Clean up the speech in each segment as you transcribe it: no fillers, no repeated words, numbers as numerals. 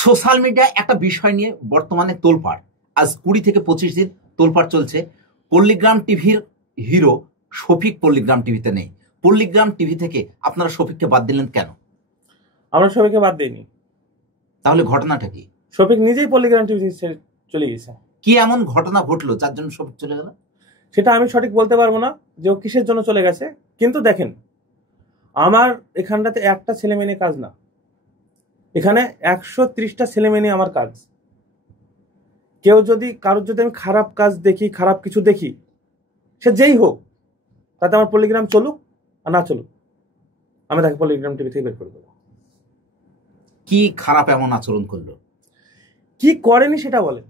Social মিডিয়ায় একটা বিষয় নিয়ে বর্তমানে তোলপাড়, আজ 20 থেকে 25 দিন তোলপাড় চলছে। পল্লীগ্রাম টিভির হিরো শফিক পল্লীগ্রাম টিভিতে নেই। পল্লীগ্রাম টিভি থেকে আপনারা শফিককে বাদ দিলেন কেন? আমরা শফিককে বাদ দিইনি। তাহলে ঘটনাটা কি? শফিক নিজেই পল্লীগ্রাম টিভি ছেড়ে চলে গেছে। কি এমন ঘটনা ঘটলো যার জন্য শফিক চলে গেল? সেটা আমি সঠিক বলতে পারবো না যে ও কিসের জন্য চলে গেছে। কিন্তু দেখেন, আমার এখানটাতে একটা ছেলে মেয়ে নিয়ে কাজ না, এখানে 130টা ছেলে মেয়ে নিয়ে আমার কাজ। কারোর যদি আমি খারাপ কাজ দেখি, খারাপ কিছু দেখি, সে যেই হোক, তাতে আমার পল্লীগ্রাম চলুক আর না চলুক, আমি তাকে পল্লীগ্রাম টিভি থেকে বের করে দেবো। কি খারাপ এমন আচরণ করলো? কি করেনি সেটা বলে।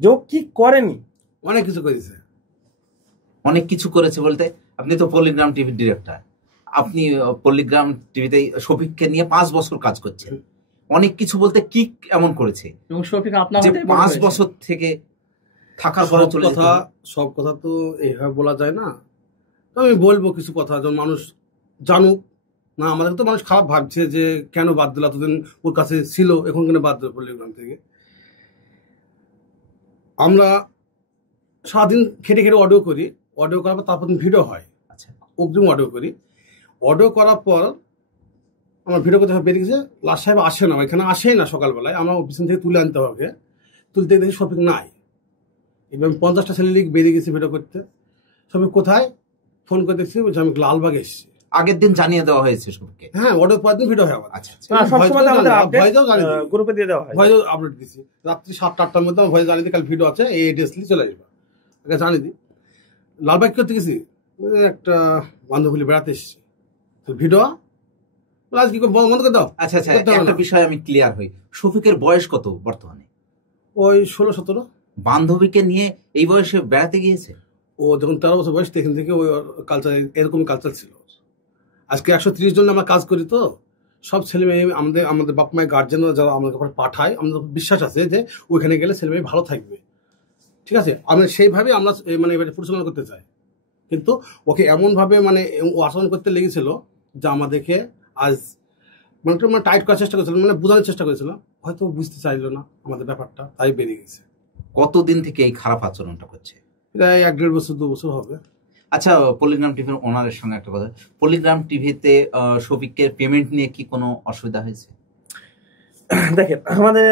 যে কি করেনি? অনেক কিছু করেছে। অনেক কিছু করেছে বলতে, আপনি তো পল্লীগ্রাম টিভির ডিরেক্টর, আপনি পল্লীগ্রাম টিভিতে শফিককে নিয়ে 5 বছর কাজ করছেন। অনেক কিছু বলতে কি এমন করেছে এবং শফিক আপনার 5 বছর থেকে থাকার পরে চলে যেতে? সব কথা তো এইভাবে বলা যায় না। তো আমি বলবো কিছু কথা, যেন মানুষ জানুক। না, আমাদের তো মানুষ খারাপ ভাবছে যে কেন বাদ দিল, এতদিন ওর কাছে ছিল, এখন কেন বাদ দিল পল্লীগ্রাম থেকে। আমরা সারাদিন খেটে খেটে অডিও করি, অডিও করার পর তারপর ভিডিও হয়। আচ্ছা, অগ্রিম অডিও করি। অডিও করার পর আমার ভিডিও করতে বেরিয়ে গেছে, লাস্ট সাহেব আসে না, এখানে আসেই না। সকালবেলায় আমরা অফিস থেকে তুলে আনতে হবে, তুলতে দেখি শফিক নাই। এবার আমি 50টা ছেলে লিখ বেরিয়ে গেছি ভিডিও করতে। শফিক কোথায়? ফোন করে দেখছি, বলছি আমি লালবাগ এসেছি। আগের দিন জানিয়ে দেওয়া হয়েছে শফিককে? হ্যাঁ, অডিও পরের দিন ভিডিও হয় আমার। আচ্ছা, গ্রুপে দিয়ে দেওয়া হয়, ভয়েসও আপলোড দিছি। রাত্রি 7টা-8টার মধ্যে আমার ভয়েস জানিয়ে দিই, কাল ভিডিও আছে, এই এড্রেস নিয়ে চলে যাবে। আগে জানিয়ে দিই। লালবাগ করতে গেছি, একটা বান্ধবী বেড়াতে এসেছি, ভিডিও কি বন্ধ করে দাও। আচ্ছা, একটা বিষয় আমি ক্লিয়ার হই, শফিকের বয়স কত বর্তমানে? ওই 16-17। বান্ধবীকে নিয়ে এই বয়সে বেড়াতে গিয়েছে? ও যখন 13 বছর বয়স, তখন থেকে ওই কালচার, এরকম কালচার ছিল। আজকে 130 জন আমরা কাজ করি, তো সব ছেলে মেয়ে আমাদের বাপ মায়ের গার্জেনরা যারা আমাদের কাছে পাঠায়, আমাদের বিশ্বাস আছে যে ওইখানে গেলে ছেলে মেয়ে ভালো থাকবে। ঠিক আছে, আমরা সেইভাবে আমরা মানে এবারে পরিচালনা করতে চাই। কিন্তু ওকে এমনভাবে মানে ও আচরণ করতে লেগেছিল যে আমাদেরকে আজ মানে টাইট করার চেষ্টা করেছিল, মানে বোঝানোর চেষ্টা করেছিল। হয়তো বুঝতে চাইলো না আমাদের ব্যাপারটা, তাই বেরিয়ে গেছে। কতদিন থেকে এই খারাপ আচরণটা করছে? প্রায় 1-1.5 বছর 2 বছর হবে। আচ্ছা, পল্লীগ্রাম টিভির ওনারের সঙ্গে একটা কথা, পল্লীগ্রাম টিভিতে শফিকের পেমেন্ট নিয়ে কি কোনো অসুবিধা হয়েছে? দেখেন, আমাদের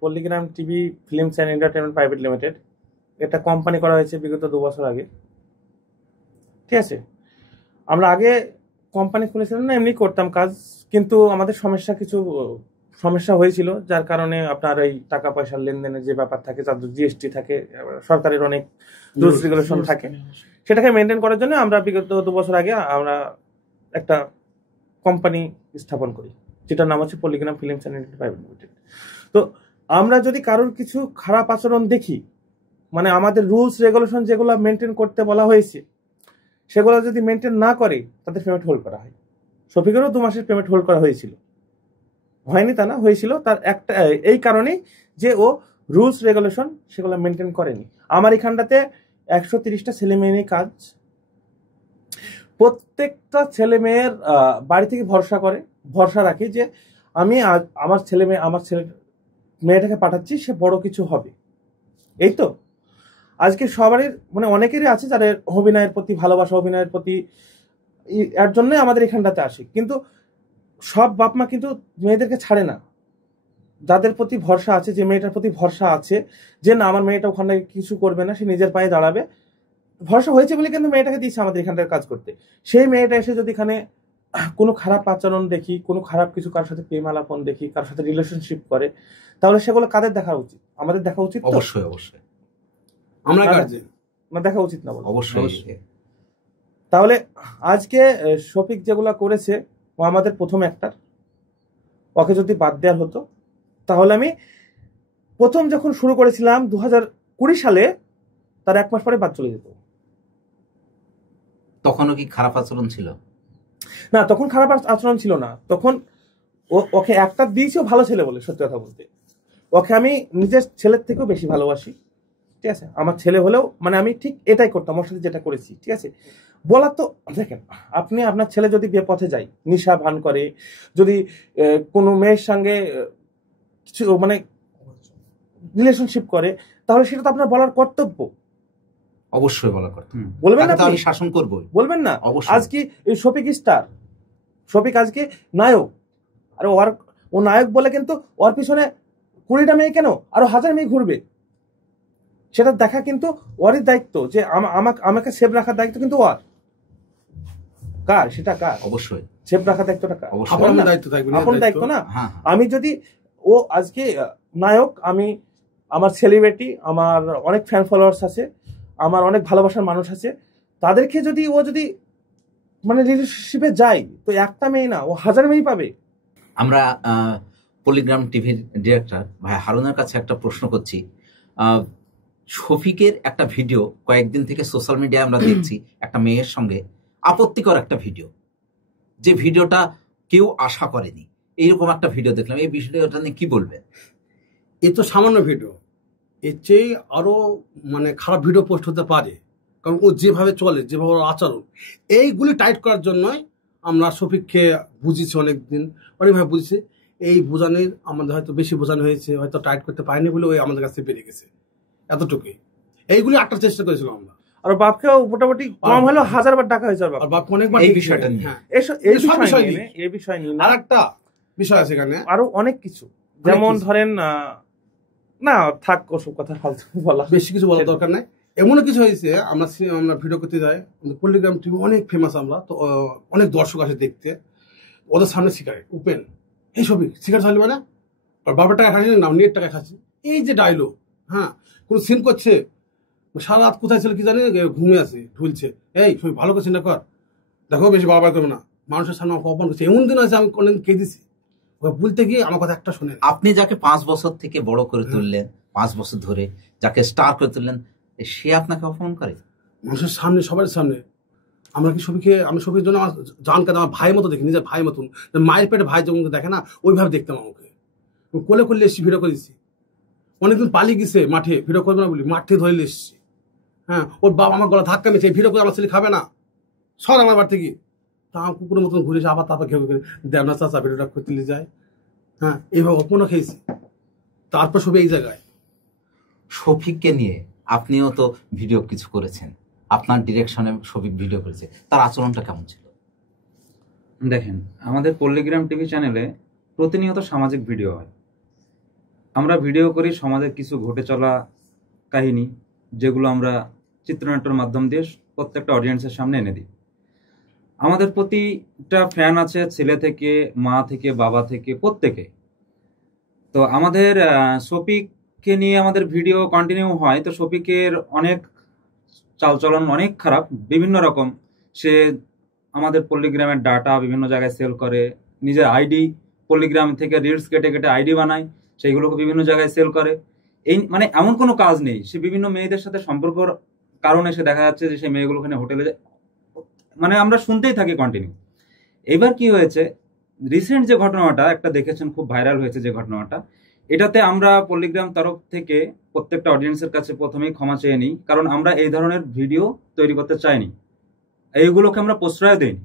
Palligram TV Films and Entertainment Private Limited, এটা কোম্পানি করা হয়েছে বিগত 2 বছর আগে। ঠিক আছে, আমরা আগে কোম্পানি খুলেছিলাম না, এমনি করতাম কাজ, কিন্তু আমাদের কিছু সমস্যা হয়েছিল, যার কারণে আপনার এই টাকা পয়সার লেনদেনের যে ব্যাপার থাকে, যার জিএসটি থাকে, সরকারের অনেক রুলস রেগুলেশন থাকে, সেটাকে মেনটেন করার জন্য আমরা বিগত 2 বছর আগে আমরা একটা কোম্পানি স্থাপন করি, যেটার নাম হচ্ছে Palligram Films and Entertainment Private Limited. তো আমরা যদি কারোর কিছু খারাপ আচরণ দেখি, মানে আমাদের রুলস রেগুলেশন যেগুলো মেনটেন করতে বলা হয়েছে, সেগুলো যদি মেনটেন না করে, তাদের পেমেন্ট হোল্ড করা হয়। শফিকেরও 2 মাসের পেমেন্ট হোল্ড করা হয়েছিল, হয়নি তা না, হয়েছিল। তার একটা এই কারণেই যে ও রুলস রেগুলেশন সেগুলো মেনটেন করেনি। আমার এখানটাতে 130টা ছেলে মেয়ে নিয়ে কাজ। প্রত্যেকটা ছেলে মেয়ের বাড়ি থেকে ভরসা রাখি যে আমি আমার ছেলে মেয়েটাকে পাঠাচ্ছি, সে বড় কিছু হবে। এই তো আজকে সবারই মানে অনেকেরই আছে যাদের অভিনয়ের প্রতি ভালোবাসা, অভিনয়ের প্রতি, এর জন্যই আমাদের এখানটাতে আসে। কিন্তু সব বাপ মা কিন্তু মেয়েদেরকে ছাড়ে না। যাদের প্রতি ভরসা আছে, যে মেয়েটার প্রতি ভরসা আছে যে না আমার মেয়েটা ওখানে কিছু করবে না, সে নিজের পায়ে দাঁড়াবে, ভরসা হয়েছে বলে কিন্তু মেয়েটাকে দিচ্ছে আমাদের এখানটার কাজ করতে। সেই মেয়েটা এসে যদি এখানে কোনো খারাপ আচরণ দেখি, কোনো খারাপ কিছু, কারোর সাথে প্রেম আলাপন দেখি, কারোর সাথে রিলেশনশিপ করে, তাহলে সেগুলো কাদের দেখা উচিত? আমাদের দেখা উচিত। অবশ্যই আমরা গার্জিয়ান না, দেখা উচিত না? অবশ্যই। তাহলে আজকে শফিক যেগুলা করেছে, ও আমাদের প্রথম অ্যাক্টর, ওকে যদি বাদ দেওয়ার হতো, তাহলে আমি প্রথম যখন শুরু করেছিলাম 2020 সালে, তার 1 মাস পরে বাদ চলে যেত। তখনও কি খারাপ আচরণ ছিল? না, তখন খারাপ আচরণ ছিল না। তখন ওকে একটা দিয়েছেও ভালো ছেলে বলে। সত্যি কথা বলতে, ওকে আমি নিজের ছেলের থেকেও বেশি ভালোবাসি। ঠিক আছে, আমার ছেলে হলেও মানে আমি ঠিক এটাই করতাম, ওর সাথে যেটা করেছি। ঠিক আছে, বলার তো দেখেন, আপনি আপনার ছেলে যদি বেপথে যায়, নিশা ভান করে, যদি কোনো মেয়ের সঙ্গে মানে রিলেশনশিপ করে, তাহলে সেটা তো আপনার বলার কর্তব্য। অবশ্যই বলার কথা, বলবেন না? আমি শাসন করবো, বলবেন না? অবশ্যই। আজকে এই শফিক স্টার, শফিক আজকে নায়ক, আর ও নায়ক বলে কিন্তু ওর পিছনে 20টা মেয়ে কেন আরো 1000 মেয়ে ঘুরবে, সেটা দেখা কিন্তু ওরই দায়িত্ব, যে আমাকে সেভ রাখার দায়িত্ব কিন্তু ওর। কার সেটা? কার? অবশ্যই সেভ রাখার দায়িত্বটা কার? আপনার দায়িত্ব থাকবে, আপন দায়িত্ব না? হ্যাঁ। আমি যদি ও আজকে নায়ক, আমি আমার সেলিব্রিটি, আমার অনেক ফ্যান ফলোয়ার্স আছে, আমার অনেক ভালোবাসার মানুষ আছে, তাদেরকে যদি ও যদি মানে রিলেশনশিপে যায়, তো একটা মেয়ে না, ও 1000 মেয়ে পাবে। আমরা পলিগ্রাম টিভির ডিরেক্টর ভাই হারুনের কাছে একটা প্রশ্ন করছি। শফিকের একটা ভিডিও কয়েকদিন থেকে সোশ্যাল মিডিয়ায় আমরা দেখছি, একটা মেয়ের সঙ্গে আপত্তিকর একটা ভিডিও, যে ভিডিওটা কেউ আশা করেনি, এইরকম একটা ভিডিও দেখলাম। এই ভিডিওটা নিয়ে কি বলবেন? এ তো সামান্য ভিডিও, এর চেয়ে আরো মানে খারাপ ভিডিও পোস্ট হতে পারে, কারণ ও যেভাবে চলে, যেভাবে ওর আচরণ, এইগুলি টাইট করার জন্যই আমরা শফিককে বুঝিয়েছি, অনেকভাবে বুঝেছি। এই বোঝানোর আমাদের হয়তো বেশি বোঝানো হয়েছে, হয়তো টাইট করতে পারিনি বলে ওই আমাদের কাছে বেরিয়ে গেছে, এতটুকুই। এইগুলি আটার চেষ্টা করেছিলাম আমরা। আর বাপকেও মোটামুটি কম হলেও 1000 বার ডাকা হয়েছে। আর বাপকে অনেকবার এই বিষয়টা নিয়ে, হ্যাঁ, এই বিষয় নিয়ে আর একটা বিষয় আছে এখানে, আরো অনেক কিছু, যেমন ধরেন না থাক ওসব কথা ফালতু বলা, বেশি কিছু বলার দরকার নাই। এমনও কিছু হয়েছে, আমরা ভিডিও করতে যাই, পল্লিগ্রাম টিভি অনেক ফেমাস, আমরা তো অনেক দর্শক আসে দেখতে, ওদের সামনে সিগারেট ওপেন, এই ছবি সিগারেট চাইলে মানে আর বাবার টাকা খাচ্ছি না, নেট টাকা খাচ্ছি, এই যে ডায়লগ। হ্যাঁ, কোনো সিন করছে, সারা রাত কোথায় ছিল কি জানি, ঘুমিয়ে আছে, ঢুলছে, এই ছবি ভালো করে সিনটা কর, দেখো বেশি বাবা করবে না, মানুষের সামনে আমাকে অপমান করছে। এমন দিন আছে আমি কোনদিন কেঁদেছি, বলতে গিয়ে আমার কথা একটা শোনেন। আপনি যাকে 5 বছর থেকে বড় করে তুললেন, 5 বছর ধরে যাকে স্টার করে তুললেন, সে আপনাকে অপমান করে মানুষের সামনে, সবার সামনে। আমরা কি ছবিকে, আমি ছবির জন্য আমার জান কাঁদে, আমার ভাইয়ের মতো দেখি, নিজের ভাইয়ের মতন, মায়ের পেটে ভাই যেমন দেখে না, ওইভাবে দেখতাম আমাকে। কোলে করলে এসেছি, ভিডিও করেছি, অনেকদিন পালিয়ে গেছে মাঠে, ভিডিও করবে না বলি, মাঠ থেকে ধরে এসেছি। হ্যাঁ, ওর বাবা আমার গলা ধাক্কা মেয়েছে, ভিডিও করে আমার ছেলে খাবে না, সর আমার বাড়ি থেকে। তা আমার কুকুরের মতন ঘুরেছে, আবার তারপর ঘেউ করে দেয় না চাচা, ভিডিওটা করতে নিয়ে যায়। হ্যাঁ, এইভাবে অপমানও খেয়েছি। তারপর ছবি এই জায়গায়। শফিককে নিয়ে আপনিও তো ভিডিও কিছু করেছেন, আপনার ডিরেকশনে শফিক ভিডিও করেছে, তার আচরণটা কেমন ছিল? দেখেন, আমাদের পল্লিগ্রাম টিভি চ্যানেলে প্রতিনিয়ত সামাজিক ভিডিও হয়। আমরা ভিডিও করি সমাজের কিছু ঘটে চলা কাহিনী, যেগুলো আমরা চিত্রনাট্যের মাধ্যম দিয়ে প্রত্যেকটা অডিয়েন্সের সামনে এনে দিই। আমাদের প্রতিটা ফ্যান আছে, ছেলে থেকে, মা থেকে, বাবা থেকে, প্রত্যেকে। তো আমাদের শফিককে নিয়ে আমাদের ভিডিও কন্টিনিউ হয়। তো শফিকের অনেক চালচলন অনেক খারাপ, বিভিন্ন রকম। সে আমাদের পল্লিগ্রামের ডাটা বিভিন্ন জায়গায় সেল করে, নিজের আইডি পল্লিগ্রাম থেকে রিলস কেটে কেটে আইডি বানায়, সেইগুলোকে বিভিন্ন জায়গায় সেল করে। এই মানে এমন কোনো কাজ নেই, সে বিভিন্ন মেয়েদের সাথে সম্পর্কর কারণে সে দেখা যাচ্ছে যে সেই মেয়েগুলো ওখানে হোটেলে যায়, মানে আমরা শুনতেই থাকি কন্টিনিউ। এবার কি হয়েছে, রিসেন্ট যে ঘটনাটা একটা দেখেছেন, খুব ভাইরাল হয়েছে যে ঘটনাটা, এটাতে আমরা পল্লিগ্রাম তরফ থেকে প্রত্যেকটা অডিয়েন্সের কাছে প্রথমেই ক্ষমা চেয়ে নিই, কারণ আমরা এই ধরনের ভিডিও তৈরি করতে চাইনি, এইগুলোকে আমরা প্রশ্রয় দেইনি।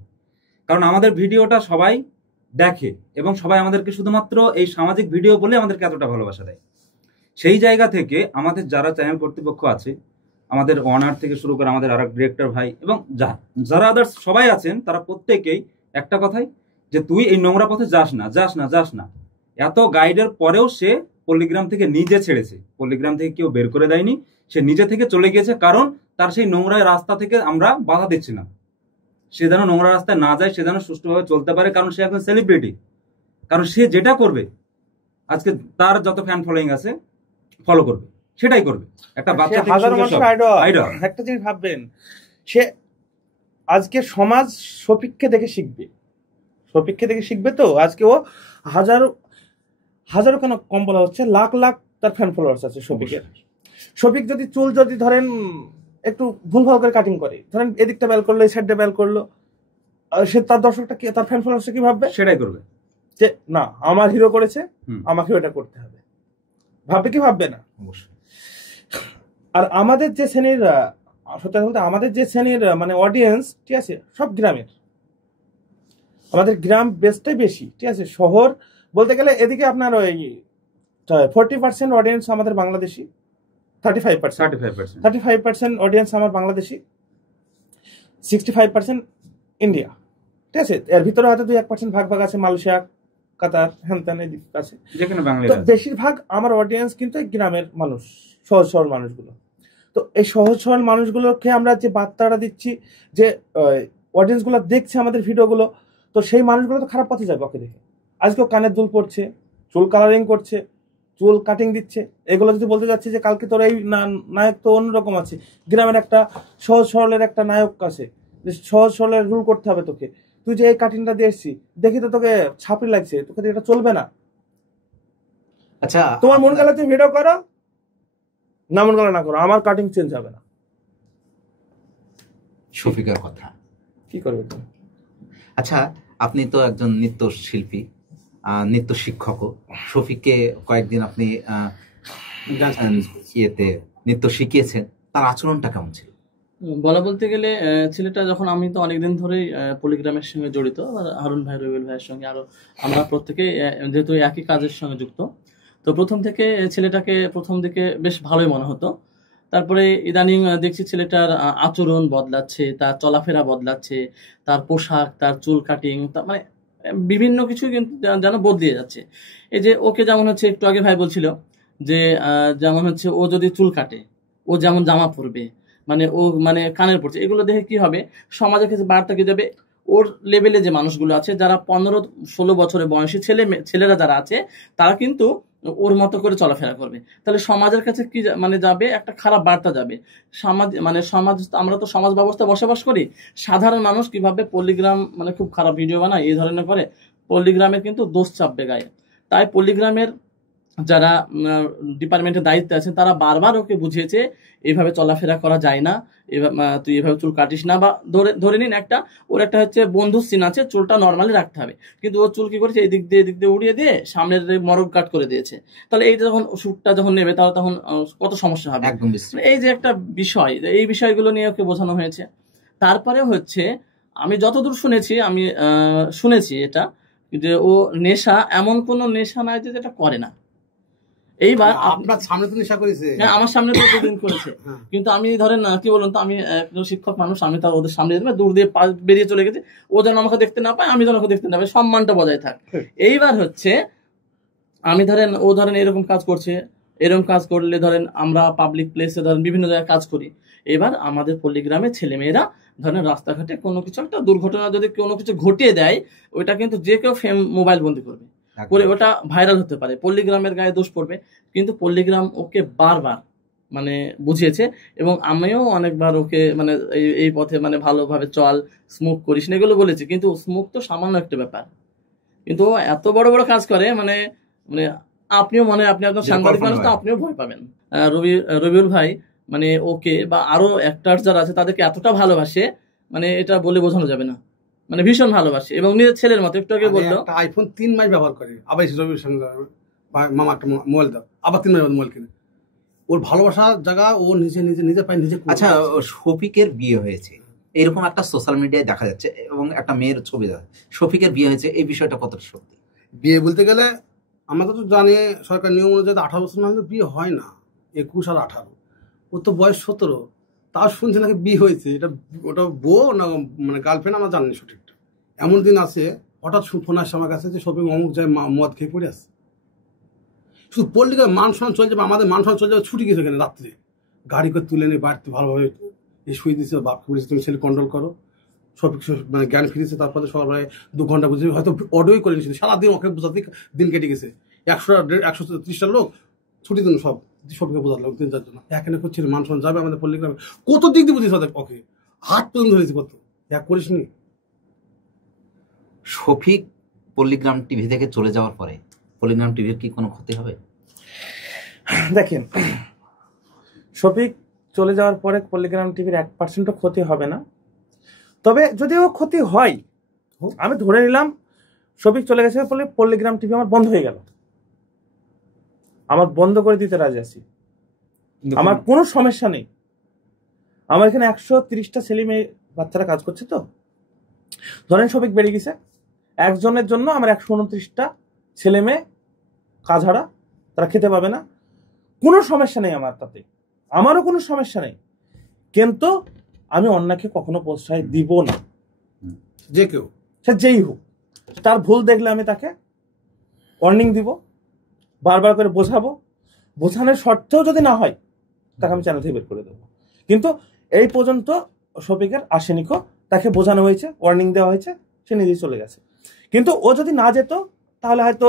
কারণ আমাদের ভিডিওটা সবাই দেখে এবং সবাই আমাদেরকে শুধুমাত্র এই সামাজিক ভিডিও বলে আমাদেরকে এতটা ভালোবাসা দেয়। সেই জায়গা থেকে আমাদের যারা চ্যানেল কর্তৃপক্ষ আছে, আমাদের অনার থেকে শুরু করে আমাদের আরেক ডিরেক্টর ভাই এবং যারা আদার্স সবাই আছেন, তারা প্রত্যেকেই একটা কথাই, যে তুই এই নোংরা পথে যাস না, যাস না, যাস না। এত গাইডের পরেও সে পল্লিগ্রাম থেকে নিজে ছেড়েছে, পল্লিগ্রাম থেকে কেউ বের করে দেয়নি, সে নিজে থেকে চলে গিয়েছে। কারণ তার সেই নোংরা রাস্তা থেকে আমরা বাধা দিচ্ছি না, সে যেন নোংরা রাস্তায় না যায়, সে যেন সুষ্ঠুভাবে চলতে পারে। কারণ সে একজন সেলিব্রিটি, কারণ সে যেটা করবে, আজকে তার যত ফ্যান ফলোয়িং আছে ফলো করবে, সেটাই করবে। একটা বাচ্চা আইডল, একটা জিনিস ভাববেন, সে আজকে সমাজ শফিককে দেখে শিখবে, শফিককে দেখে শিখবে। তো আজকে ও হাজারো কেন কম বলা হচ্ছে, লাখ লাখ তার ফ্যান ফলোয়ার্স আছে শফিকের। শফিক যদি চুল যদি ধরেন একটু ভুলভাল করে কাটিং করে, ধরেন এদিকটা বেল করলো, এই সাইডটা বেল করলো, সে তার দর্শকটা কি, তার ফ্যান ফলোয়ার্সটা কি ভাববে? সেটাই করবে, যে না আমার হিরো করেছে, আমাকে এটা করতে হবে। ভাববে কি ভাববে না? অবশ্যই। আর আমাদের যে শ্রেণীর, সত্যি বলতে আমাদের যে শ্রেণীর মানে অডিয়েন্স, ঠিক আছে, সব গ্রামের, আমাদের গ্রাম বেসটাই বেশি, ঠিক আছে। শহর বলতে গেলে এদিকে আপনার ওই 40% অডিয়েন্স আমাদের বাংলাদেশি, 35% 35% অডিয়েন্স আমার বাংলাদেশি, 65% ইন্ডিয়া। ঠিক আছে, এর ভিতরে হয়তো 2-1% ভাগ ভাগ আছে, মালয়েশিয়া, কাতার, হ্যান এদিক আছে, যেখানে তো বাংলা বেশিরভাগ আমার অডিয়েন্স কিন্তু এই গ্রামের মানুষ, সহজ সরল মানুষগুলো। তো এই সহজ সরল মানুষগুলোকে আমরা যে বার্তাটা দিচ্ছি, যে অডিয়েন্সগুলো দেখছে আমাদের ভিডিওগুলো, তো সেই মানুষগুলো তো খারাপ পথে যাবে ওকে দেখে। আজকেও কানের দুল পড়ছে, চুল কালারিং করছে, চুল কাটিং দিচ্ছে, এগুলো যদি বলতে যাচ্ছে যে কালকে তোর এই নায়ক তো অন্যরকম আছে, গ্রামের একটা সহজ সরলের একটা নায়ক আছে, যে সহজ সরলের রুল করতে হবে তোকে, তুই যে এই কাটিংটা দিয়ে এসছি দেখি তো তোকে ছাপড়ি লাগছে, তোকে এটা চলবে না। আচ্ছা, তোমার মন গেলে তুমি ভিডিও করো, না মন গেলে না করো, আমার কাটিং চেঞ্জ হবে না। শফিকের কথা কি করবে তুমি? আচ্ছা, আপনি তো একজন নৃত্য শিল্পী, নৃত্য শিক্ষকও। শফিককে কয়েকদিন আপনি ইয়েতে নৃত্য শিখিয়েছেন, তার আচরণটা কেমন ছিল? বলা বলতে গেলে ছেলেটা যখন, আমি তো অনেকদিন ধরেই পলিগ্রামের সঙ্গে জড়িত, হারুন ভাই, রবিউল ভাইয়ের সঙ্গে আরো আমরা প্রত্যেকে যেহেতু একই কাজের সঙ্গে যুক্ত, তো প্রথম থেকে ছেলেটাকে প্রথম দিকে বেশ ভালোই মনে হতো। তারপরে ইদানিং দেখছি ছেলেটার আচরণ বদলাচ্ছে, তার চলাফেরা বদলাচ্ছে, তার পোশাক, তার চুল কাটিং, মানে বিভিন্ন কিছু কিন্তু যেন বদলিয়ে যাচ্ছে। এই যে ওকে যেমন হচ্ছে একটু আগে ভাই বলছিল যে যেমন হচ্ছে ও যদি চুল কাটে, ও যেমন জামা পরবে, মানে ও মানে কানের পড়ছে, এগুলো দেখে কি হবে, সমাজের কাছে বার্তা কি যাবে, ওর লেভেলে যে মানুষগুলো আছে যারা 15-16 বছরের বয়সী ছেলেরা যারা আছে, তারা কিন্তু ওর মতো করে চলাফেরা করবে, তাহলে সমাজের কাছে কি মানে যাবে, একটা খারাপ বার্তা যাবে। সমাজ আমরা তো সমাজ ব্যবস্থা বসবাস করি, সাধারণ মানুষ কিভাবে পল্লিগ্রাম মানে খুব খারাপ ভিডিও বানায় এই ধরনের করে, পল্লিগ্রামের কিন্তু দোষ চাপবে গায়ে। তাই পল্লিগ্রামের যারা ডিপার্টমেন্টের দায়িত্বে আছেন তারা বারবার ওকে বুঝিয়েছে এইভাবে চলাফেরা করা যায় না, তুই এভাবে চুল কাটিস না, বা ধরে নিন ওর একটা হচ্ছে বন্ধু সিন আছে, চুলটা নর্মালি রাখতে হবে, কিন্তু ও চুল কি করেছে এদিক দিয়ে উড়িয়ে দিয়ে সামনের মরক কাট করে দিয়েছে, তাহলে এই যখন শ্যুটটা যখন নেবে তাহলে তখন কত সমস্যা হবে। একদম এই যে একটা বিষয়, এই বিষয়গুলো নিয়ে ওকে বোঝানো হয়েছে। তারপরে হচ্ছে আমি যতদূর শুনেছি এটা, যে ও নেশা এমন কোনো নেশা নাই যে যেটা করে না। এইবার আপনার সামনে তো নেশা করেছে? হ্যাঁ, আমার সামনে তো দুদিন করেছে, কিন্তু আমি ধরেন কি বলুন তো, আমি একজন শিক্ষক মানুষ, আমি তার ওদের সামনে দূর দিয়ে বেরিয়ে চলে গেছি, ও যেন আমাকে দেখতে না পায়, আমি যেন ওকে দেখতে না পাই, সম্মানটা বজায় থাক। এইবার হচ্ছে আমি ধরেন ও ধরেন এরকম কাজ করছে, এরকম কাজ করলে ধরেন আমরা পাবলিক প্লেসে ধরেন বিভিন্ন জায়গায় কাজ করি, এবার আমাদের পল্লিগ্রামের ছেলেমেয়েরা ধরেন রাস্তাঘাটে কোনো কিছু একটা দুর্ঘটনা যদি কোনো কিছু ঘটিয়ে দেয়, ওইটা কিন্তু যে কেউ মোবাইল বন্দি করবে, করে ওটা ভাইরাল হতে পারে, পল্লিগ্রামের গায়ে দোষ পড়বে। কিন্তু পল্লিগ্রাম ওকে বারবার মানে বুঝিয়েছে, এবং আমিও অনেকবার ওকে মানে এই পথে মানে ভালোভাবে চল, স্মোক করিস না, এগুলো বলেছি, কিন্তু স্মোক তো সামান্য একটা ব্যাপার, কিন্তু ও এত বড় বড় কাজ করে, মানে মানে আপনিও আপনি আপনার সাংবাদিক মানুষ তো আপনিও ভয় পাবেন। রবিউল ভাই মানে ওকে বা আরো অ্যাক্টর যারা আছে তাদেরকে এতটা ভালোবাসে, মানে এটা বলে বোঝানো যাবে না, মানে ভীষণ ভালোবাসে, এবং নিজের ছেলের মতো। একটু আগে বললো আইফোন 3 মাস ব্যবহার করে, আবার রবির সঙ্গে মামা একটা মোবাইল দাও, আবার 3 মাস মোবাইল কিনে, ওর ভালোবাসার জায়গা ও নিজে পায় নিজে। আচ্ছা, শফিকের বিয়ে হয়েছে এরকম একটা সোশ্যাল মিডিয়ায় দেখা যাচ্ছে, এবং একটা মেয়ের ছবি দেখা যাচ্ছে, শফিকের বিয়ে হয়েছে, এই বিষয়টা কতটা সত্যি? বিয়ে বলতে গেলে আমরা তো জানি সরকার নিয়ম অনুযায়ী 18 বছর না হলে বিয়ে হয় না, 21 আর 18, ওর তো বয়স 17, তাও শুনছে নাকি বিয়ে হয়েছে। ওটা বউ না মানে গার্লফ্রেন্ড আমরা জানি সঠিকটা। এমন দিন আছে হঠাৎ ফোন আসছে আমার কাছে যে শফিক অমুক যায় মদ খেয়ে পড়ে আসছে। শুধু পল্লিগ্রামে মান সম্মান চলে যাবে, আমাদের মান সম্মান চলে যাবে, ছুটি গেছে এখানে রাত্রে গাড়ি করে তুলে নিয়ে বাড়িতে ভালোভাবে শুয়ে দিয়েছে, বাপকে বলেছে তুমি ছেলে কন্ট্রোল করো। শফিক মানে জ্ঞান ফিরেছে, তারপরে সকালবেলায় 2 ঘন্টা বুঝে হয়তো অর্ডারই করে নিয়েছিল, সারাদিন ওকে বোঝাতে দিন কেটে গেছে। 130টা লোক ছুটি দিন সব শফিককে বোঝালো 3-4 জন, এখানে করছিল মান সম্মান যাবে আমাদের পল্লিগ্রামে, কত দিক দিয়ে বুঝেছে ওকে, হাত পর্যন্ত ধরেছে, কত এক করিস নি। শফিক পল্লিগ্রাম টিভি থেকে চলে যাওয়ার পরে পল্লিগ্রাম টিভির কি কোনো ক্ষতি হবে? দেখেন, শফিক চলে যাওয়ার পরে পল্লিগ্রাম টিভির 1% ক্ষতি হবে না, তবে যদিও ক্ষতি হয়, আমি ধরে নিলাম শফিক চলে গেছে বলে পল্লিগ্রাম টিভি আমার বন্ধ হয়ে গেল, আমার বন্ধ করে দিতে রাজি আছি, আমার কোনো সমস্যা নেই। আমার এখানে 130টা ছেলে মেয়ে বাচ্চারা কাজ করছে, তো ধরেন শফিক বেরিয়ে গেছে, একজনের জন্য আমার 129টা ছেলে মেয়ে কাজ হারা তারা খেতে পাবে না, কোনো সমস্যা নেই আমার তাতে, আমারও কোনো সমস্যা নেই, কিন্তু আমি অন্যকে কখনো প্রশ্রয় দিব না, যে কেউ সে যেই হোক। তার ভুল দেখলে আমি তাকে ওয়ার্নিং দিব, বারবার করে বোঝাবো, বোঝানোর সত্ত্বেও যদি না হয় তাকে আমি চ্যানেল থেকে বের করে দেবো। কিন্তু এই পর্যন্ত শফিকের আসেনিকো, তাকে বোঝানো হয়েছে, ওয়ার্নিং দেওয়া হয়েছে, সে নিজেই চলে গেছে। কিন্তু ও যদি না যেত তাহলে হয়তো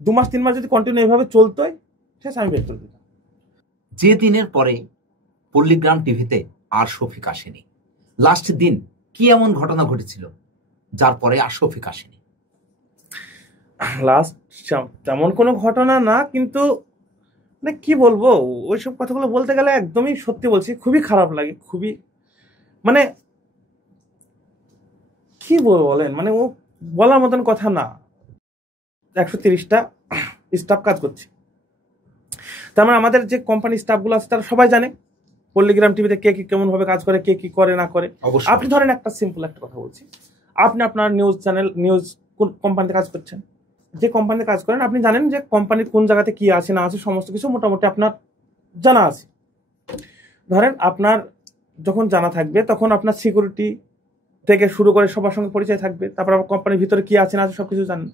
2 মাস 3 মাস যদি কন্টিনিউ এইভাবে চলতোই, ঠিক আছে, আমি বের করে দিতাম। যে দিনের পরে পল্লীগ্রাম টিভিতে আর শফিক আসেনি, লাস্ট দিন কি এমন ঘটনা ঘটেছিল যার পরে আর শফিক আসেনি? লাস্ট তেমন কোনো ঘটনা না, কিন্তু মানে কি বলবো, ওইসব কথাগুলো বলতে গেলে একদমই সত্যি বলছি, খুবই খারাপ লাগে, খুবই মানে কি বলবো বলেন, মানে ও বলার মতন কথা না। 130টা স্টাফ কাজ করছে, তার মানে আমাদের যে কোম্পানি স্টাফগুলো আছে তারা সবাই জানে পল্লীগ্রাম টিভিতে কে কি কেমন ভাবে কাজ করে, কে কি করে না করে। অবশ্যই। আপনি ধরেন একটা সিম্পল একটা কথা বলছি, আপনি আপনার নিউজ চ্যানেল, নিউজ কোন কোম্পানিতে কাজ করছেন, যে কোম্পানিতে কাজ করেন আপনি জানেন যে কোম্পানির কোন জায়গাতে কি আছে না আছে, সমস্ত কিছু মোটামুটি আপনার জানা আছে। ধরেন আপনার যখন জানা থাকবে তখন আপনার সিকিউরিটি থেকে শুরু করে সবার সঙ্গে পরিচয় থাকবে, তারপর আবার কোম্পানির ভিতরে কি আছে না আছে সবকিছু জানেন।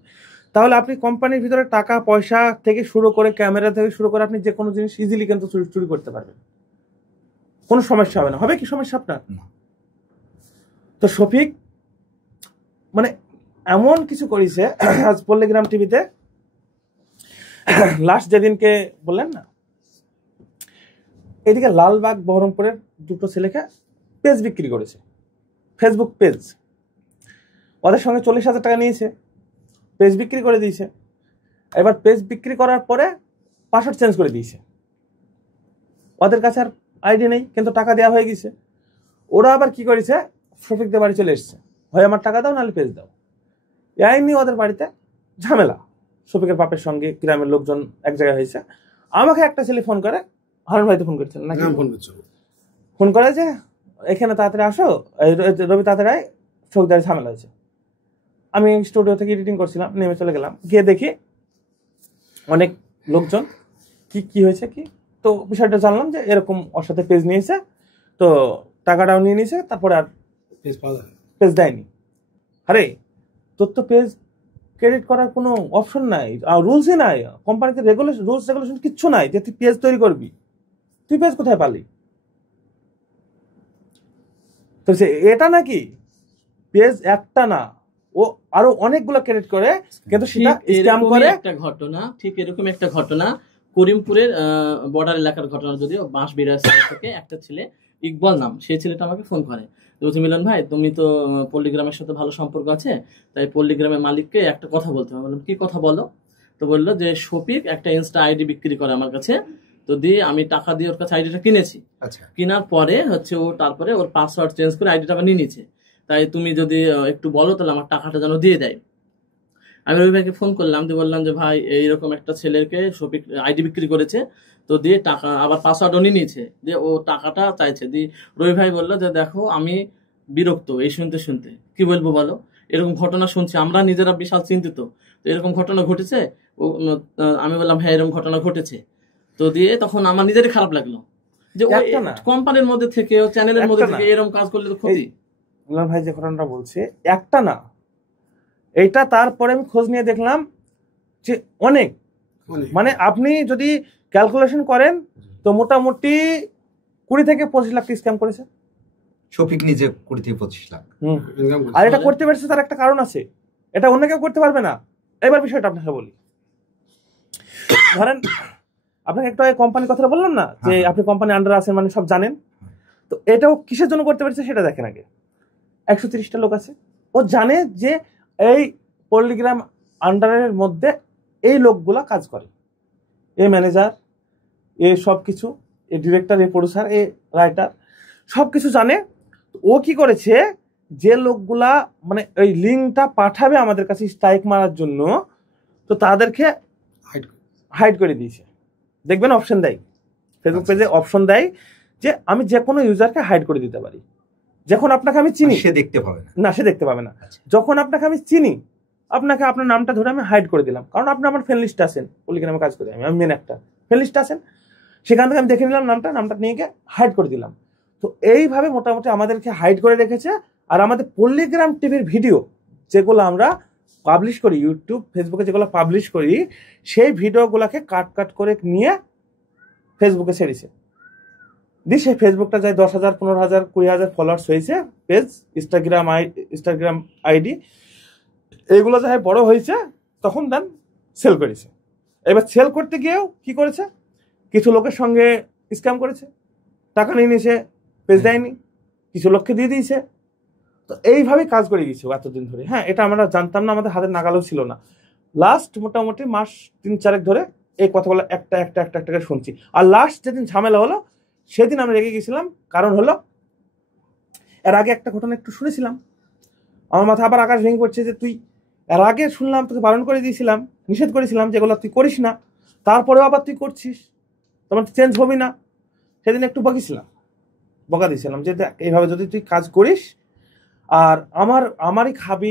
তাহলে আপনি কোম্পানির ভিতরে টাকা পয়সা থেকে শুরু করে ক্যামেরা থেকে শুরু করে আপনি যে কোনো জিনিস ইজিলি কিন্তু চুরি করতে পারবেন, কোনো সমস্যা হবে না। হবে কি সমস্যা আপনার? তো শফিক মানে এমন কিছু করেছে আজ পল্লীগ্রাম টিভিতে, লাস্ট যেদিনকে বললেন না, এদিকে লালবাগ বহরমপুরের 2টো ছেলেকে পেজ বিক্রি করেছে, ফেসবুক পেজ, ওদের সঙ্গে 40,000 টাকা নিয়েছে, পেজ বিক্রি করে দিয়েছে। এবার পেজ বিক্রি করার পরে পাসওয়ার্ড চেঞ্জ করে দিয়েছে, ওদের কাছে আর আইডি নেই, কিন্তু টাকা দেওয়া হয়ে গেছে। ওরা আবার কি করেছে, শফিকদের বাড়ি চলে এসছে, হয় আমার টাকা দাও নাহলে পেজ দাও। এই নিয়ে ওদের বাড়িতে ঝামেলা, শফিকের বাপের সঙ্গে গ্রামের লোকজন এক জায়গায় হয়েছে। আমাকে একটা ছেলে ফোন করে, হারুন ভাই তো ফোন করছেন নাকি, ফোন করে যে এখানে তাড়াতাড়ি আসো, রবি তাড়াতাড়ি আয়, শফিকদারি ঝামেলা হয়েছে। আমি স্টুডিও থেকে এডিটিং করছিলাম, নেমে চলে গেলাম, গিয়ে দেখি অনেক লোকজন, কি হয়েছে কি, তো বিষয়টা জানলাম যে এরকম ওর সাথে পেজ নিয়েছে, তো টাকাটাও নিয়ে নিয়েছে, তারপরে আর পেজ দেয়নি। আরে তোর তো পেজ ক্রেডিট করার কোনো অপশন নাই, রুলসই নাই, কোম্পানিতে রুলস রেগুলেশন কিচ্ছু নাই যে তুই পেজ তৈরি করবি, তুই পেজ কোথায় পালি? তো এটা নাকি পেজ একটা না, ও আরো অনেকগুলো ক্রেডিট করে, কিন্তু সেটা স্ক্যাম করে। একটা ঘটনা, ঠিক এরকম একটা ঘটনা করিমপুরের বর্ডার এলাকার ঘটনা, যদিও বাঁশবিড়া থেকে একটা ছেলে ইকবাল নাম, সেই ছেলেটা আমাকে ফোন করে, বলছে মিলন ভাই তুমি তো পল্লীগ্রামের সাথে ভালো সম্পর্ক আছে, তাই পল্লীগ্রামের মালিককে একটা কথা বলতে হবে। বললাম কি কথা বলো? তো বললো যে শফিক একটা ইনস্টা আইডি বিক্রি করে আমার কাছে, তো দিয়ে আমি টাকা দিয়ে ওর কাছে আইডিটা কিনেছি, কেনার পরে হচ্ছে ও তারপরে ওর পাসওয়ার্ড চেঞ্জ করে আইডিটা নিয়ে নিচ্ছে, তাই তুমি যদি একটু বলো তাহলে আমার টাকাটা যেন দিয়ে দেয়। আমি রবি ভাইকে ফোন করলাম, দিয়ে বললাম যে ভাই এইরকম একটা ছেলেকে শফিক আইডি বিক্রি করেছে, তো দিয়ে টাকা আবার পাসওয়ার্ডও নিয়ে নিয়েছে, দিয়ে ও টাকাটা চাইছে। দিয়ে রবি ভাই বললো যে দেখো আমি বিরক্ত এই শুনতে শুনতে, কি বলবো বলো, এরকম ঘটনা শুনছি, আমরা নিজেরা বিশাল চিন্তিত, তো এরকম ঘটনা ঘটেছে। আমি বললাম হ্যাঁ এরকম ঘটনা ঘটেছে। তো দিয়ে তখন আমার নিজেরই খারাপ লাগলো যে কোম্পানির মধ্যে থেকে, চ্যানেলের মধ্যে থেকে এরকম কাজ করলে তো ক্ষতি। ভাই যে ঘটনাটা বলছে একটা না, এইটা তারপরে আমি খোঁজ নিয়ে দেখলাম যে অনেক, মানে আপনি যদি ক্যালকুলেশন করেন তো মোটামুটি 20 থেকে 25 লাখ স্ক্যাম করেছে শফিক নিজে, 20 থেকে 25 লাখ। আর এটা করতে পেরেছে তার একটা কারণ আছে, এটা অন্য কেউ করতে পারবে না। এবার বিষয়টা আপনাকে বলি, ধরেন আপনাকে একটা কোম্পানির কথাটা বললাম না যে আপনি কোম্পানি আন্ডার আছেন, মানে সব জানেন, তো এটাও কিসের জন্য করতে পেরেছে সেটা দেখেন আগে। 130টা লোক আছে, ও জানে যে এই পল্লীগ্রাম আন্ডারের মধ্যে এই লোকগুলা কাজ করে, এই ম্যানেজার, এ সব কিছু, এ director, A producer, a writer, সব কিছু জানে। ও কি করেছে, যে লোকগুলা মানে ওই লিঙ্কটা পাঠাবে আমাদের কাছে স্ট্রাইক মারার জন্য, তো তাদেরকে হাইড করে দিয়েছে। দেখবেন অপশন দেয়, ফেসবুক পেজে অপশন দেয় যে আমি যে কোনো ইউজারকে হাইড করে দিতে পারি। যখন আপনাকে আমি চিনি, সে দেখতে পাবে না, সে দেখতে পাবে না। যখন আপনাকে আমি চিনি, আপনাকে আপনার নামটা ধরে আমি হাইড করে দিলাম, কারণ আপনি আমার ফ্রেন্ড লিস্টে আছেন, পলিগ্রামে কাজ করি আমি মেন একটা ফ্রেন্ড লিস্টে আছেন, সেখান থেকে আমি দেখে নিলাম নামটা নিয়ে গিয়ে হাইড করে দিলাম। তো এইভাবে মোটামুটি আমাদেরকে হাইড করে রেখেছে। আর আমাদের পল্লিগ্রাম টিভির ভিডিও যেগুলো আমরা পাবলিশ করি ইউটিউব ফেসবুকে, যেগুলো পাবলিশ করি সেই ভিডিওগুলোকে কাট করে নিয়ে ফেসবুকে ছেড়েছে। দিয়ে সেই ফেসবুকটা যায় 10,000, 15,000, 20,000 ফলোয়ার্স হয়েছে পেজ, ইনস্টাগ্রাম আইডি, এইগুলো যাই বড় হয়েছে তখন দেন সেল করেছে। এবার সেল করতে গিয়েও কি করেছে, কিছু লোকের সঙ্গে স্ক্যাম করেছে, টাকা নিয়ে নিয়েছে, পেজ দেয়নি, কিছু লোককে দিয়ে দিয়েছে। তো এইভাবেই কাজ করে গেছে এতদিন ধরে। হ্যাঁ, এটা আমরা জানতাম না, আমাদের হাতের নাগালেও ছিল না। লাস্ট মোটামুটি মাস 3-4 ধরে এই কথাগুলো একটা করে শুনছি। আর লাস্ট যেদিন ঝামেলা হলো সেদিন আমরা রেগে গেছিলাম, কারণ হলো এর আগে একটা ঘটনা একটু শুনেছিলাম, আমার মাথা আবার আকাশ ভেঙে পড়ছে যে তুই এর আগে শুনলাম তোকে বারণ করে দিয়েছিলাম, নিষেধ করেছিলাম যেগুলো তুই করিস না, তারপরেও আবার তুই করছিস, তোমার চেঞ্জ হবি না। সেদিন একটু বকা দিয়েছিলাম যে এইভাবে যদি তুই কাজ করিস আর আমারই খাবি,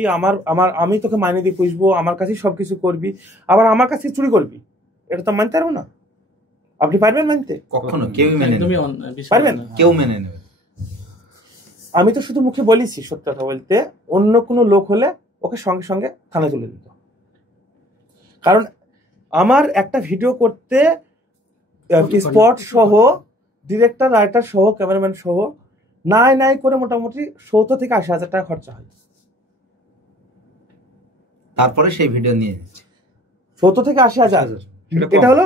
আমি তোকে মাইনে দিয়ে পুষবো, আমার কাছেই সবকিছু করবি, আবার আমার কাছে চুরি করবি, এটা তো মানতে পারবো না। আপনি পারবেন মানতে? কখনো কেউই মেনে নেবে পারবেন? কেউ মেনে নেবে। আমি তো শুধু মুখে বলেছি, সত্যি কথা বলতে অন্য কোনো লোক হলে ওকে সঙ্গে সঙ্গে থানায় তুলে দিত। কারণ আমার একটা ভিডিও করতে স্পট সহ, ডিরেক্টর, রাইটার সহ, ক্যামেরাম্যান সহ নাই করে মোটামুটি 70 থেকে 80,000 টাকা খরচা হয়। তারপরে সেই ভিডিও নিয়ে নিচ্ছে 70 থেকে 80,000, এটা হলো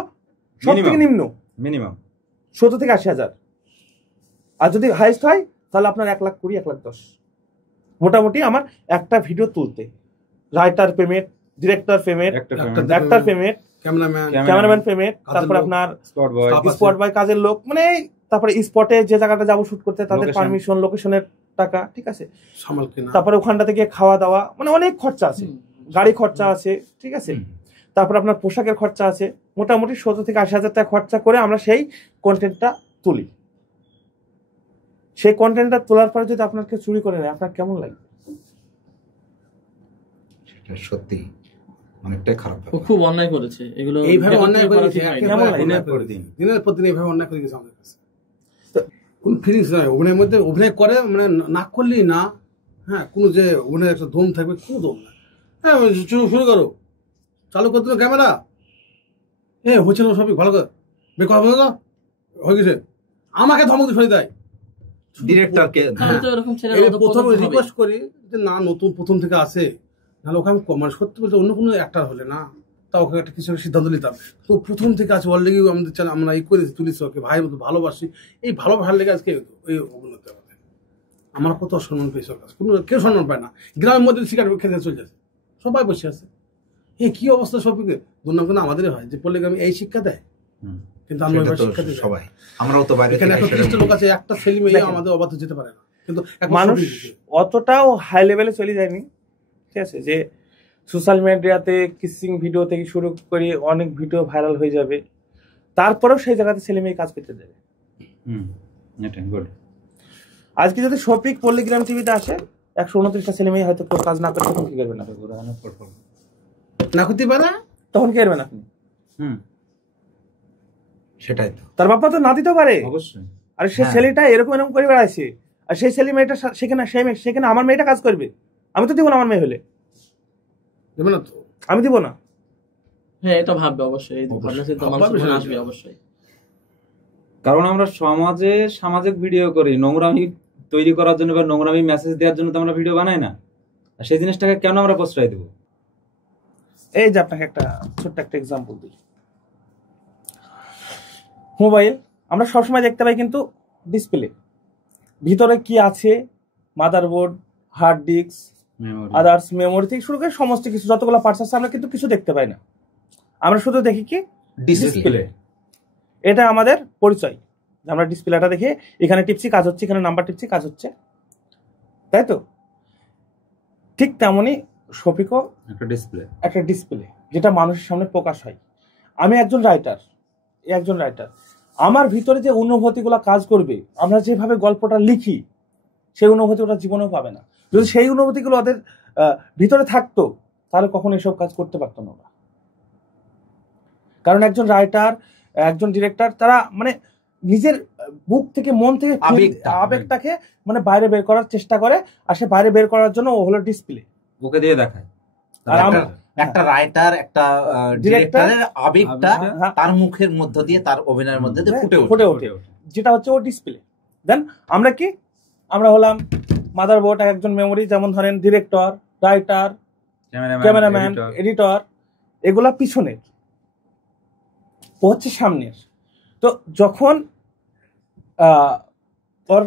সব থেকে নিম্ন, মিনিমাম 70 থেকে 80,000। আর যদি হাইস্ট হয় তাহলে আপনার 1,20,000, 1,10,000 মোটামুটি আমার একটা ভিডিও তুলতে। Writer payment, director payment, actor payment, cameraman payment, তারপর আপনার স্পট বয়, কাজের লোক, মানে তারপরে স্পটে যে জায়গাটা যাবো শুট করতে তাদের পারমিশন, লোকেশনের টাকা, ঠিক আছে, তারপরে ওখানটা থেকে খাওয়া দাওয়া, মানে অনেক খরচা আছে, গাড়ি খরচা আছে, ঠিক আছে, তারপর আপনার পোশাকের খরচা আছে। মোটামুটি 70 থেকে 80,000 টাকা খরচা করে আমরা সেই কন্টেন্টটা তুলি। সেই কন্টেন্টটা তোলার পরে যদি আপনার কেউ চুরি করে নেয়, আপনার কেমন লাগবে? সেটা সত্যি অনেকটাই খারাপ। খুব অন্যায় করেছে এগুলো, এইভাবে অন্যায় করেছে, দিনের পর দিন এইভাবে অন্যায় করে গেছে আমাদের কাছে। কোন ফিলিংস নয়, অভিনয়ের মধ্যে অভিনয় করে, মানে না করলেই না, হ্যাঁ, কোনো যে অভিনয় একটা দম থাকবে, কোনো দম না। হ্যাঁ, শুরু করো, চালু করতে ক্যামেরা, হচ্ছে না সবই ভালো করে বের বলো না, হয়ে গেছে, আমাকে ধমক দিয়ে সরিয়ে দেয় ডিরেক্টরকে। প্রথমে রিকোয়েস্ট করি যে না, নতুন প্রথম থেকে আসে, নাহলে ওকে আমি মানে সত্যি বলতে অন্য কোনো অ্যাক্টার হলে না, তা ওকে একটা কিছু সিদ্ধান্ত নিতাম। তো প্রথম থেকে আছে অলরেডি আমাদের আমরা এই করে তুলিস, ওকে ভাইয়ের মতো ভালোবাসি, এই ভালোবাসার লেগে আজকে ওই অবনতি আমাদের। আমার কত সম্মান পেয়েছে ওর কাছে, কোনো কেউ সম্মান পায় না। গ্রামের মধ্যে সিগারেট খেতে চলে যাচ্ছে, সবাই বসে আছে, কি অবস্থা সবকে দুর্নাম কিন্তু আমাদেরই হয় যে পল্লিগ্রামে এই শিক্ষা দেয়, কিন্তু আমরা শিক্ষা দিই সবাই। আমরাও তো বাইরে এখানে 130 লোক আছে, একটা ছেলে মেয়ে আমাদের অবাধ যেতে পারে না, কিন্তু মানুষ অতটাও হাই লেভেলে চলে যায়নি, ঠিক আছে, যে সোশ্যাল মিডিয়াতে কিসিং ভিডিও থেকে শুরু করে অনেক ভিডিও ভাইরাল হয়ে যাবে, তারপরেও সেই জায়গাতে ছেলে মেয়ে কাজ করতে দেবে। আজকে যদি শফিক পল্লিগ্রাম টিভিতে আসে, 129টা ছেলে মেয়ে হয়তো কেউ কাজ না করে, তখন কি করবেন? না করতে পারে, তখন কি করবেন আপনি? সেটাই তো, তার বাবা তো না দিতে পারে অবশ্যই। আর সে ছেলেটা এরকম করে বেড়াচ্ছে, আর সেই ছেলে মেয়েটা সেখানে আমার মেয়েটা কাজ করবে, আমি তো দিব না। আমার মেয়ে হলে দেবে না, তো আমি দিব না। হ্যাঁ, এটা ভাববে অবশ্যই, আসবে অবশ্যই। কারণ আমরা সমাজে সামাজিক ভিডিও করি, নোংরামি তৈরি করার জন্য বা নোংরামি মেসেজ দেওয়ার জন্য তো আমরা ভিডিও বানাই না। আর সেই জিনিসটাকে কেন আমরা প্রশ্রয় দেব? এই যে আপনাকে একটা ছোট্ট একটা এক্সাম্পল দিই। মোবাইল আমরা সবসময় দেখতে পাই, কিন্তু ডিসপ্লে ভিতরে কি আছে, motherboard, hard disk, others memory থেকে শুরু করে সমস্ত কিছু যতগুলো পার্টস আছে আমরা কিন্তু কিছু দেখতে পাই না, আমরা শুধু দেখি কি ডিসপ্লে। এটা আমাদের পরিচয়, আমরা ডিসপ্লেটা দেখে এখানে টিপসি কাজ হচ্ছে, এখানে নাম্বার টিপসি কাজ হচ্ছে, তাই তো? ঠিক তেমনই শফিকও একটা ডিসপ্লে যেটা মানুষের সামনে প্রকাশ হয়। আমি একজন রাইটার, আমার ভিতরে যে অনুভূতিগুলো কাজ করবে, আমরা যেভাবে গল্পটা লিখি সেই অনুভূতি ওরা জীবনেও পাবে না। যদি সেই অনুভূতিগুলো ওদের ভিতরে থাকতো, তাহলে কখনো এসব কাজ করতে পারতো না ওরা। কারণ একজন রাইটার, একজন ডিরেক্টর, তারা মানে নিজের বুক থেকে, মন থেকে আবেগটাকে মানে বাইরে বের করার চেষ্টা করে, আর সে বাইরে বের করার জন্য ও হলো ডিসপ্লে, ওকে দিয়ে দেখায়। একটা রাইটার, একটা ডিরেক্টরের আবেগটা তার মুখের মধ্য দিয়ে, তার অভিনয়ের মধ্যে দিয়ে ফুটে ওঠে, যেটা হচ্ছে ও ডিসপ্লে। দেন আমরা কি, আমরা হলাম মাদারবোর্ড, একজন মেমোরি। যেমন ধরেন ডিরেক্টর, রাইটার, ক্যামেরাম্যান, এডিটর, এগুলা পিছনের, ও হচ্ছে সামনের। তো যখন ওর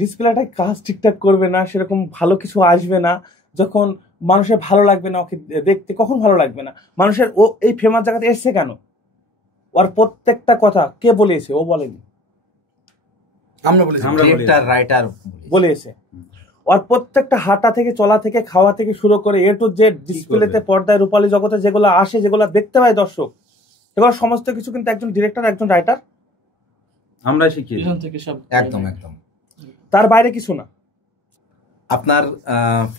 ডিসপ্লেটায় কাজ ঠিকঠাক করবে না, সেরকম ভালো কিছু আসবে না, যখন মানুষের ভালো লাগবে না ওকে দেখতে, কখন ভালো লাগবে না মানুষের, ও এই ফেমাস জায়গাতে এসছে কেন, ওর প্রত্যেকটা কথা কে বলেছে, ও বলেনি, আমরা বলেছি, রাইটার বলেছে। ওর প্রত্যেকটা হাঁটা থেকে, চলা থেকে, খাওয়া থেকে শুরু করে এ টু জেড ডিসপ্লেতে, পর্দায়, রূপালী জগতে যেগুলো আসে, যেগুলো দেখতে পায় দর্শক, এগুলো সমস্ত কিছু কিন্তু একজন ডিরেক্টর, একজন রাইটার আমরা শিখি থেকে সব। একদম একদম, তার বাইরে কিছু না। আপনার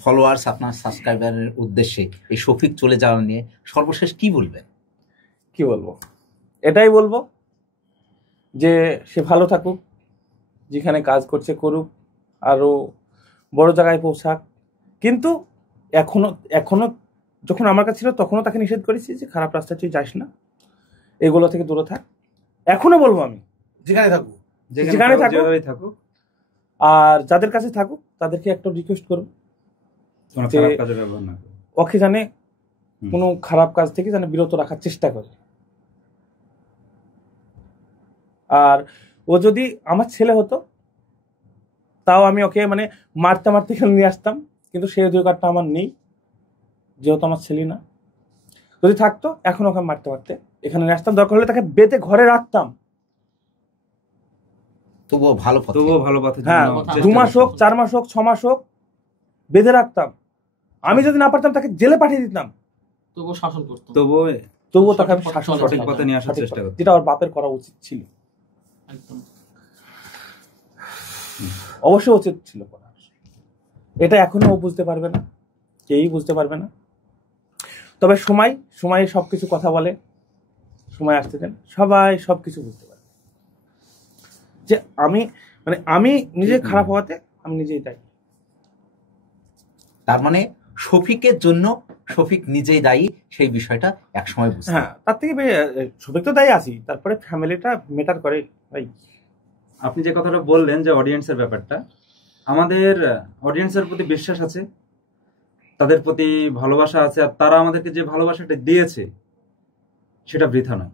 ফলোয়ার্স, আপনার সাবস্ক্রাইবারের উদ্দেশ্যে এই শফিক চলে যাওয়া নিয়ে সর্বশেষ কি বলবেন? কি বলবো, এটাই বলবো যে সে ভালো থাকুক, যেখানে কাজ করছে করুক, আরো বড় জায়গায় পৌঁছাক। কিন্তু এখনো যখন আমার কাছে ছিল তখনও তাকে নিষেধ করেছি যে খারাপ রাস্তায় তুই যাস না, এগুলো থেকে দূরে থাক। এখনো বলবো আমি, যেখানে থাকুক, যেখানে থাকুক, আর যাদের কাছে থাকুক তাদেরকে একটা রিকোয়েস্ট করুন যে ওকে জানে কোনো খারাপ কাজ থেকে যেন বিরত রাখার চেষ্টা করে। আর ও যদি আমার ছেলে হতো তাও আমি ওকে মানে মারতে মারতে এখানে নিয়ে আসতাম, কিন্তু সেই অধিকারটা আমার নেই, যেহেতু আমার ছেলে না। যদি থাকতো এখন ওকে মারতে মারতে এখানে নিয়ে আসতাম, দরকার হলে তাকে বেঁধে ঘরে রাখতাম, তবুও ভালো পথে, হ্যাঁ, 2 মাস হোক, 4 মাস হোক, 6 মাস হোক, বেঁধে রাখতাম। আমি যদি না পারতাম তাকে জেলে পাঠিয়ে দিতাম, তবুও শাসন করতাম, তবুও তাকে আমি সঠিক পথে নিয়ে আসার চেষ্টা করতাম, যেটা ওর বাপের করা উচিত ছিল। একদম অবশ্যই উচিত ছিল করা। এটা এখনো ও বুঝতে পারবে না, কেউই বুঝতে পারবে না। তবে সময় সবকিছু কথা বলে, সময় আসতে দেন, সবাই সবকিছু বুঝতে পারবে। যে আমি নিজে খারাপ হওয়াতে আমি নিজেই দায়ী। তার মানে শফিকের জন্য শফিক নিজেই দায়ী, সেই বিষয়টা একসময় বুঝতে। হ্যাঁ, তার থেকে শফিক তো দায়ী আছি, তারপরে ফ্যামিলিটা মেটার করে ভাই। আপনি যে কথাটা বললেন যে অডিয়েন্সের ব্যাপারটা, আমাদের অডিয়েন্সের প্রতি বিশ্বাস আছে, তাদের প্রতি ভালোবাসা আছে, আর তারা আমাদেরকে যে ভালোবাসাটা দিয়েছে সেটা বৃথা নয়।